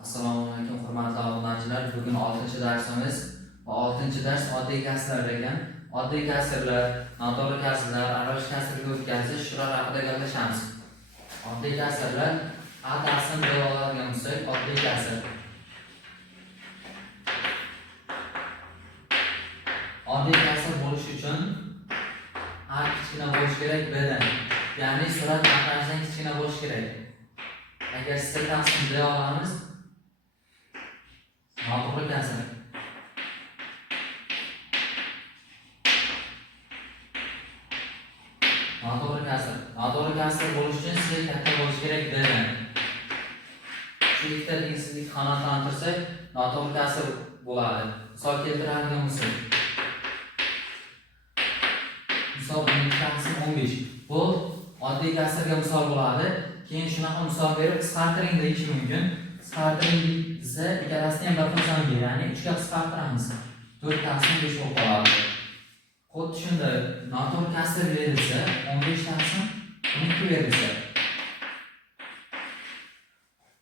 Assalomu alaykum hurmatli obunachilar. Bugun 6-darsimiz va 6-dars oddiy kasrlar ekan. Oddiy kasrlar, noto'g'ri kasrlar, aralash kasrga o'tkazish shular haqida gaplashamiz. Oddiy kasrlar A-tasini deb oladigan bo'lsak, oddiy kasr. Oddiy kasr bo'lish uchun A kichkina bo'lish kerak B-dan. Ya'ni surat montajdan kichkina bo'lish kerak. Agar siz tasini deb olamiz, noto'g'ri kasr. Noto'g'ri kasr bo'lish uchun sizga katta bo'lish kerak D-dan. Shu ikkita tengsizlik qanoatlantirsak, noto'g'ri kasr bo'ladi. Misol keltiradigan bo'lsak. Misol 15. Bu oddiy kasrga misol bo'ladi. Keyin shunaqa misol berib qisqartiring deyish mumkin. Qisqartiring desa, ikkalasini ham bir xil ya'ni 3 ga qisqartiramiz. 4 tasini 5 bo'lib qoladi. Xuddi shunday noto'g'ri kasr berilsa, 15 tasini 12 berilsa,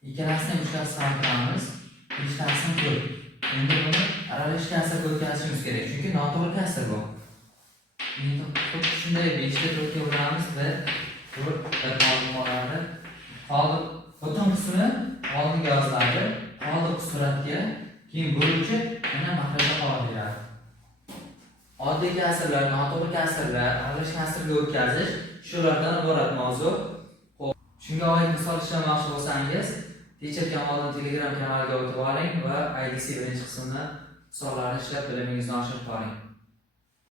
ikkalasini 3 ga qisqartiramiz, 5 tasini 4. Endi buni aralash kasrga o'tkazishimiz kerak, chunki noto'g'ri kasr bu. Endi xuddi shunday 5 ga 4 ga uramiz va 4 qolib qoladi. Qoldi butun qismi oldinga yoziladi. Qoldi suratga keyin bo'luvchi yana mahrajga qoladi. Oddiy kasrlar, noto'g'ri kasrlar, aralash kasrga o'tkazish shulardan iborat mavzu. Xo'p, shunga oid misol ishlamoqchi bo'lsangiz, Teacher Kamoliddin Telegram kanaliga o'tib oling va IDC birinchi qismini misollarni ishlab, bilimingizni oshirib boring.